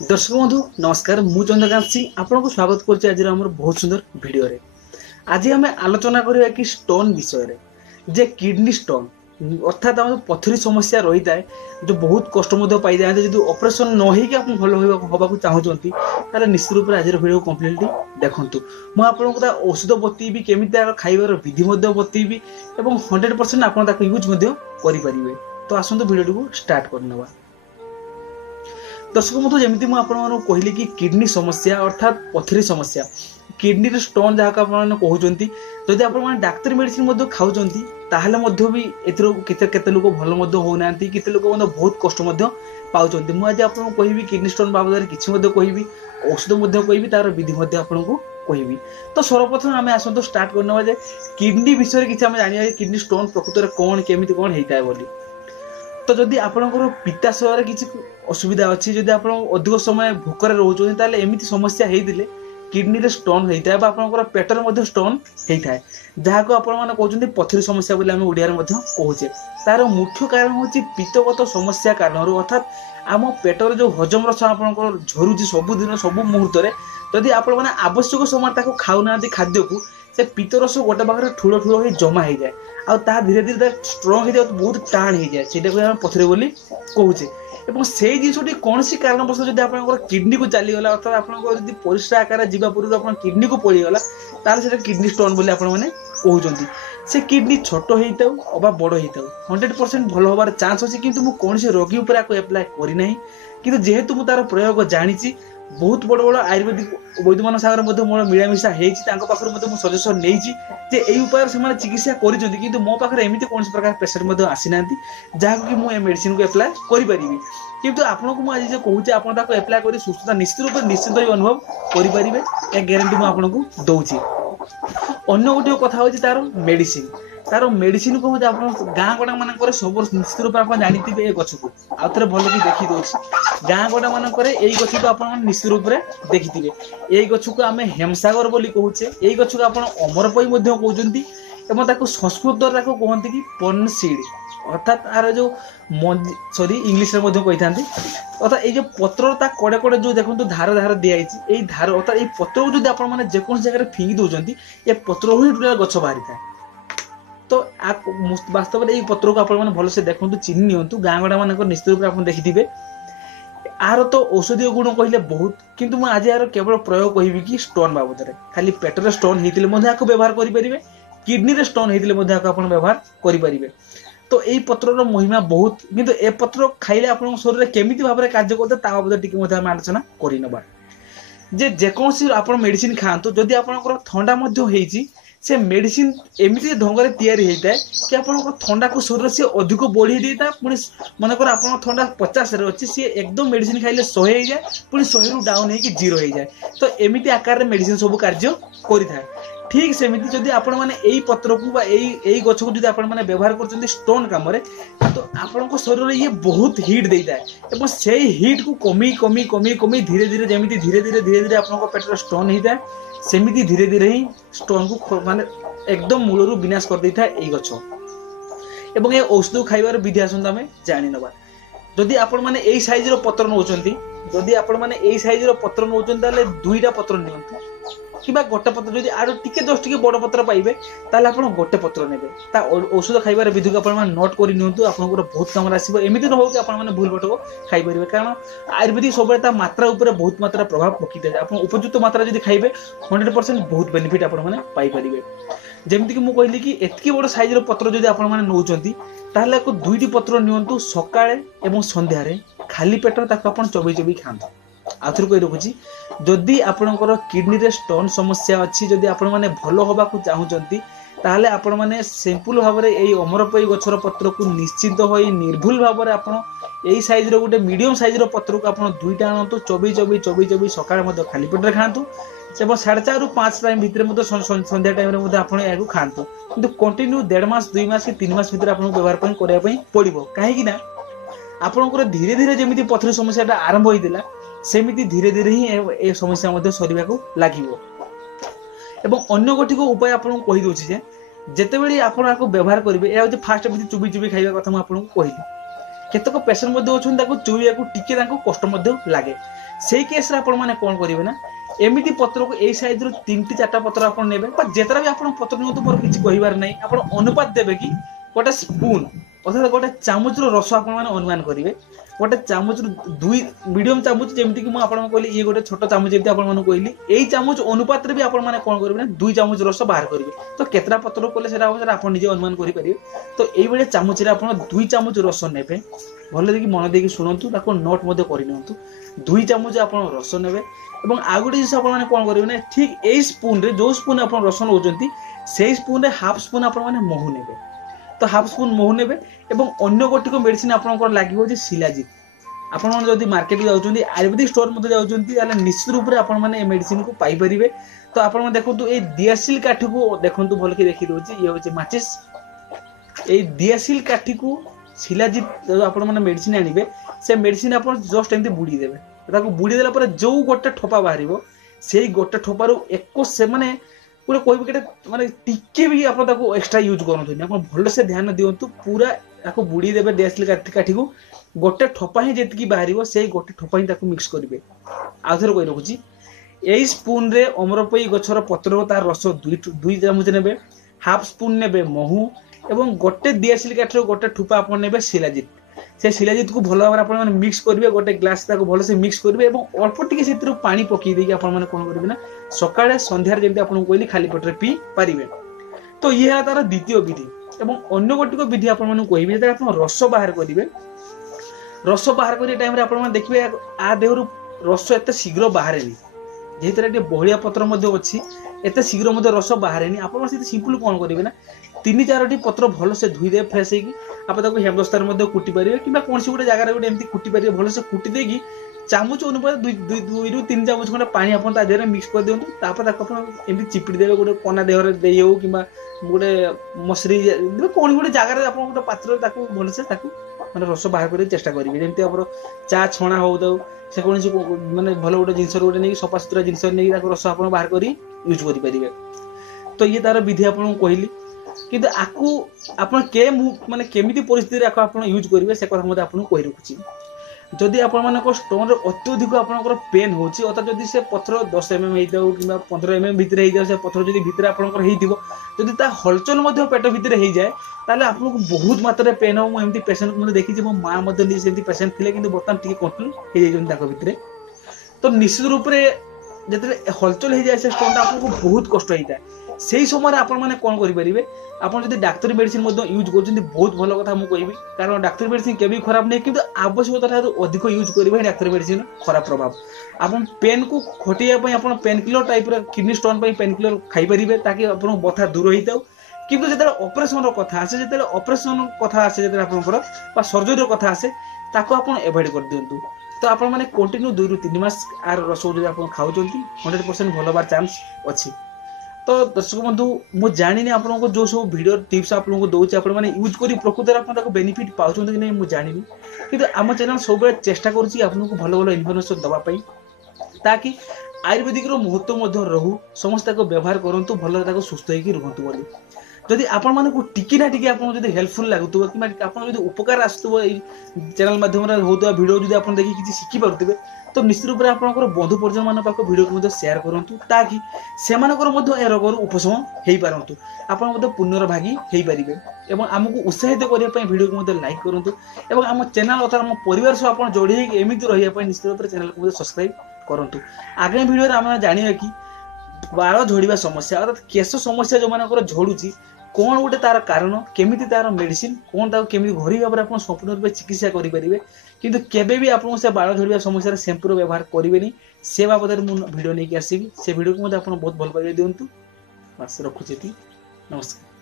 दर्शक बंधु नमस्कार मु चंद्रकांत सिंह आपको स्वागत करुच्ची आज बहुत सुंदर वीडियो रे। आज आम आलोचना करिया कि स्टोन विषय रे जे किडनी स्टोन अर्थात आम पथरी समस्या रही है जो बहुत कष्ट पाई जाए जो ऑपरेशन न होइके आप भल होगा चाहूँगी ताले निश्चित रूप से आज वीडियो कम्प्लीटली देखूँ। मुझे औषध बतेबी केमी खाइबार विधि बतेबी और 100% आप यूज करें। तो आसतु वीडियो को स्टार्ट करने। दर्शक बंधु जमी मुझे कहली कि किडनी समस्या अर्थात पथरी समस्या किडनी स्टोन जहाँ कहते जदि आप डाक्तर मेडिसिन खाऊँ ताहले भी केते लोक भल होना केते लोक बहुत कष्ट पाँच मुझे आज आपको कहबी किडनी स्टोन बाबद किसी कहबी औषध कहबी तार विधि आपको कहबी। तो सर्वप्रथम आम आसतु स्टार्ट करने किडनी विषय किसी आम जाना किडनी स्टोन प्रकृत में कौन केमी कौन होता है बोली। तो जदि आपणकर पित्ताशय किसी असुविधा अच्छी जदि आप अधिक समय भोकर रोचे ताले एमती समस्या होते किडनी रे स्टोन होता है आपंकर पेटर स्टोन होता है जहाँ को आपने पथरी समस्या बोली आम ओडिया कहे। तार मुख्य कारण हूँ पित्तगत समस्या कारण अर्थात आम पेटर जो हजम रस आपंकर झरुची सबुदिन सब मुहूर्त जदि आप आवश्यक समय खाऊना खाद्य को से पित्तरस गोटे पाखे ठूल ठूल हो जमा हो जाए आ धीरे धीरे स्ट्रंग हो जाए बहुत टाण हो जाए से पथरी बोली कहूचे। और से जिनटी कौन सी कारणवश जब आप किडनी को चलीगला अर्थात आप परिश्रा आकार जीवा पूर्व आप किडनी को पड़गला तार किडनी स्टोन बोली आपने कहते। से किडनी छोट होता अबा बड़ होता 100% भल होबार चांस अच्छी किंतु मुझे कौन रोगी उपर एप्लाय करना कि जेहेतु मुझे तार प्रयोग जानी बहुत बड़ बड़ आयुर्वेदिक वैद्य मान सागर मोर मिलामिशा होती सजेसन नहीं उपाय से चिकित्सा कर मो पाखे एमती कौन प्रकार पेसेंट आसीना जहाँ कि मुझे मेडिसिन को एप्लाय करें किंतु आपको मुझे जो कहूँ आप एप्लाय कर सुस्थता निश्चित रूप निश्चित ही अनुभव करेंगे या ग्यारंटी मुझे दूसरी। अन्य गोटे कथा हूँ तार मेडिसिन को गाँ गड़ा मान सब निश्चित रूप आप जानते गछ को आउ थे भल कि देखी दूसरी गाँ गड़ा मान गछ को आप निश्चित रूप से देखी थे यही गछ को आम हेमसागर बोली कहूचे यही गछ को आप अमरपई कहते और संस्कृत कहते कि पन सीड अर्थात तार जो सॉरी इंग्लिश कही था अर्थात ये पत्र कड़े कड़े जो देखो धार धार दिखाई धार अर्थात ये पत्र को जब आप जेको जगह फिंगी दौरान ये पत्र ही टोटल गछ बाहरी था। तो वास्तव में ये पत्र को आप भलसे देखो चिन्ह नियंतु गाँ गड़ा मान निश्चित रूप से आप देखिथे आर तो औषधीय गुण कहले बहुत किंतु मुझे आज यार केवल प्रयोग कहबी कि स्टोन बाबद में खाली पेटर स्टोन होते व्यवहार करेंगे किडनी स्टोन होते आप व्यवहार करेंगे। तो यही पत्र महिमा बहुत किंतु ए पत्र खाइले आप शरीर केमी भाव में कार्य करते बाबद टी आलोचना करनवा जेकोसी आप मेडिसिन खातु जदि आप थंडा से मेडिसिन एमती ढंग से तैयारी होता है कि आप थंडा को शरीर से अधिक बढ़ी देता पुणी मनकर आप थंडा 50 अच्छी सी एकदम मेडिसिन खाइले 100 हो जाए पुणी 100 रु डाउन हो 0 हो जाए। तो एमती आकार मेडिसिन सब कार्य करें ठीक सेमती जदि आपण माने एई पत्र को एई गछ को जदि आपण माने व्यवहार करछन्ती स्टोन काम रे तो आपनको शरीर ये बहुत हीट देता है एवं से हीट को कमी कमी कमी कमी धीरे धीरे जमीती धीरे धीरे आपनको पेटर स्टोन होता है सेमिति धीरे धीरे ही स्टोन को माने एकदम मूलरू विनाश कर देता है एई गछ। एवं ये औषध खाइबार विधि आसंता आमे जानि नबा जदि आपण माने एई साइज रो पत्र नउचन्ती जदि आपण माने एई साइज रो पत्र नउचन्ती ताले दुईटा पत्र नियंतु कि गोटे पत्र जदि आरो टिके 10 टिके बड़ पत्र पाइबे ताले आपण गोटे पत्र नेबे ता औषध खाइबार विधि को आपण नोट करि नियंतु आपनकर बहुत काम आसीबो एमिति न हो कि आपण माने भूल बटको खाइ परिबे कारण आयुर्वेदिक सबले ता मात्रा ऊपर बहुत मात्रा प्रभाव पकिते आपण उपयुक्त मात्रा जदि खाइबे 100% बहुत बेनिफिट आपण माने पाइ परिबे। जेमति कि मु कहली कि एतकी बड़ साइज रो पत्र जदि आपण माने नउचंती ताले को दुईटी पत्र नियंतु सकाळे एवं संध्या रे खाली पेट ताको आपण चबई चबई खांतु। आथुर कहि रखुची जदि आपणकर किडनी रे स्टोन समस्या अच्छी जदि आपण माने भलो होबा को चाहूचंती ताहले आपण माने सिंपल भाव में एई अमरपई गछर पत्र को निश्चित होई निर्भुल भाव में आपण एई साइज रो गोटे मीडियम साइज रो पत्र को आपण दुईटा आनतु चबई चबई चबई चबई सकाळ मध्ये खाली पेट रे खांतु से 4:30 रु 5 टाइम भितर संध्या टाइम रे मध्ये आपण याकू खांतु किंतु कंटिन्यू 1.5 मास 2 मास कि 3 मास भितर आपण व्यवहार पई करिया पई पड़िबो काहे कि ना आपणकर धीरे धीरे जेमिति पथरी समस्याटा आरंभ होइदिला सेमिति धीरे धीरे ही ए समस्या मध्ये सरीबा को लागिवो। एवं अन्य गोटी को उपाय आपन कहि दोछि जे जेतेबेली आपन आको व्यवहार करिवे ए जे फास्ट एमिति चुबी चुबी खाइबा कथा म आपन को कहिली केतक पेशेंट अच्छा चुईया टिके कष्ट लगे से केस मैंने कौन करेंगे ना एमती पत्र को यही सैज 3टी 4टा पत्र आप जितना भी आप पत्र नियंतु मोर किसी कहबार नहीं आप अनुपात देवे कि गोटे स्पून अर्थात गोटे चामच रस आप अनुमान करेंगे गोटे चामच 2 मीडियम चामच जमीक कहली ये गोटे छोट चामच जमी आपको कहली यही चामच अनुपात भी आप कौन करेंगे 2 चामच रस बाहर करेंगे तो केतटा पत्र कले आप निजे अनुमान करेंगे तो ये चामच आप 2 चामच रस ने भल देखिए मन देखिए शुणु नोट कर 2 चामच आप रस ने और आउ गोटे जिस कौन करेंगे ना ठीक यही स्पून जो स्पून आप रस नौ से स्पून हाफ स्पून आप महू ने तो हाफ स्पून महू ने अन्य गोटिक मेडिसिन आप लगे शिलाजित आप मार्केट जाऊँच आयुर्वेदिक स्टोर मध्य जाऊँच निश्चित रूप से आप मेडिसिन को पाइपर तो आप देखो ये दियासिल काठी को देखो भल के देखी दूसरी ये हूँ माचिस ये दियासिल काठी को शिलाजित जो आप मेडिसिन आने से मेडिसिन आप जस्ट एमती बुड़ी देवे बुड़ी देला जो गोटे ठोपा बाहर से गोटे ठोपार एक से माने पूरा कह माने टिके भी आप एक्सट्रा यूज करते भल से ध्यान दिंतु पूरा आपको बुड़ी देवे दियासिल काठी को गोटे ठोपा ही जी बाहर से गोटे ठोपा ही मिक्स करेंगे आउ थे कही रखुची यही स्पून रे अमरपई गछर पत्र तार रस 2 चामच ने हाफ स्पून ने महू एवं गोटे दियासिल काठर गोटे ठोपा आप ने शिलाजित से शिलाजित को भल भाव में मिक्स करेंगे गोटे ग्लास भल से मिक्स करेंगे अल्प टी से पानी पकईदे कौन करेंगे ना सकाଳେ सन्धार जमी आपको कहली खाली पेट पी पारे तो ये है तार द्वितीय विधि एवं अन्य गोटिक विधि आपको कहि आप रस बाहर करेंगे रस बाहर करने टाइम आप देखिए आ देहर रस एत शीघ्र बाहर जेहेतु बहलिया पत्र अच्छी एत शीघ्र रस बाहर आप सिंपल कौन करेंगे ना 3-4टी पत्र भल से धोईदे फ्रेश आप हेमदस्तार कुटी पारे कि कौन सी गोटे जगह गोटे एमती कुटी पारे भल से कुटी देगी चामच अनुपात 2 3 चामच खंडे पानी आप मिक्स कर दिखाँ एमती चिपिड़ी देवे गोटे कना देहर दे हो कि गोटे मसरी कौन गोटे जगह आप गोटे पात्र भल से मैंने रस बाहर कर चेष्टा करेंगे जमी आप चा छणा हो से कौन मानने भल गोटे जिनस गोटे नहीं सफा सुतरा जिनस नहीं रस आप बाहर कर यूज करेंगे तो ये तार विधि आपको कहली किंतु आपको आप माने केमिति परिस्थिति आप यूज करेंगे से कथा आपको कही रखुची जदि आप स्टोन अत्यधिक आप पेन हो अर्थात जदि से पथर 10 mm हो कि 15 mm भितर हो से पथर जदि भितर आपड़ी हलचल पेट भितर हो जाए ताले आपको बहुत मात्रा पेन हो मुझे पेसेंट को देखी मो माँ पेसेंट थे कि बर्तमान टी कंट्रोल हो भितर तो निश्चित रूप से जिते हलचल हो जाए से स्टोन आपको बहुत कष्ट होता है से समय आप कौन करेंगे आप डाक्तरी मेडिसिन यूज कर बहुत भल कथा मुझे कहबी कारण डाक्तरी मेडिसिन केवि खराब नहीं कि आवश्यकता अधिक यूज करेंगे डाक्तरी मेडिसिन खराब प्रभाव आप पेन को खटेया आप painkiller type kidney stone painkiller खाईपारे ताकि आप बथा दूर होता किंतु जो ऑपरेशन कथा आसे जो ऑपरेशन कथा आसे जो आप सर्जरी कथा आसे ताको आप एवॉइड कर दिंतु तो आप कंटिन्यू 2 ରୁ 3 मास आर रस जो आप खाऊँ 100% भल बार चांस अच्छी तो दर्शक बंधु मुझे जानी आपको जो सब वीडियो टिप्स आपको दूसरी आपने यूज कर प्रकृत आप बेनिफिट पाँच कि नहीं मुझे जानी कि आम चैनल सब चेष्टा करूँ भल भल इनफर्मेशन दवाई ताकि आयुर्वेदिक महत्व रहू समस्त व्यवहार करूँ भल सुस्थ होकर रुहतु बोली जदि आपको टिकी ना टिकी आपको हेल्पफुल लगुव कि आप उपकार आसुव चैनल माध्यम होता भिडियो जो आप देखिए किसी शिखी पारे तो निश्चित रूप से आप बंधु परिजन मान पाक भिडियो को शेयर करूँ ताकि से रोगर उपशम हो पारतु आप पुण्यर भागी हो पारे और आमको उत्साहित करने भिडियो को लाइक करूँ और आम चैनल अर्थात आम परिवार सह आप जोड़ी एमती रही निश्चित रूप से चैनल को सब्सक्राइब करूँ आगामी भिडियो आम जाना कि बाल झड़वा समस्या अर्थात केश समस्या जो मान झड़ुची कौन गोटे तार कारण केमिति तार मेडिसिन कौन केमी घरोई भाव में आप संपूर्ण रूप चिकित्सा करेंगे किंतु केबे भी आपको से बाल झड़वा समस्या शैम्पूर व्यवहार करेंगे से बाबद मुझे भिडियो नहीं आसबि से भिडियो को आप बहुत भल पाइबे दिंतु बस रखुची नमस्कार।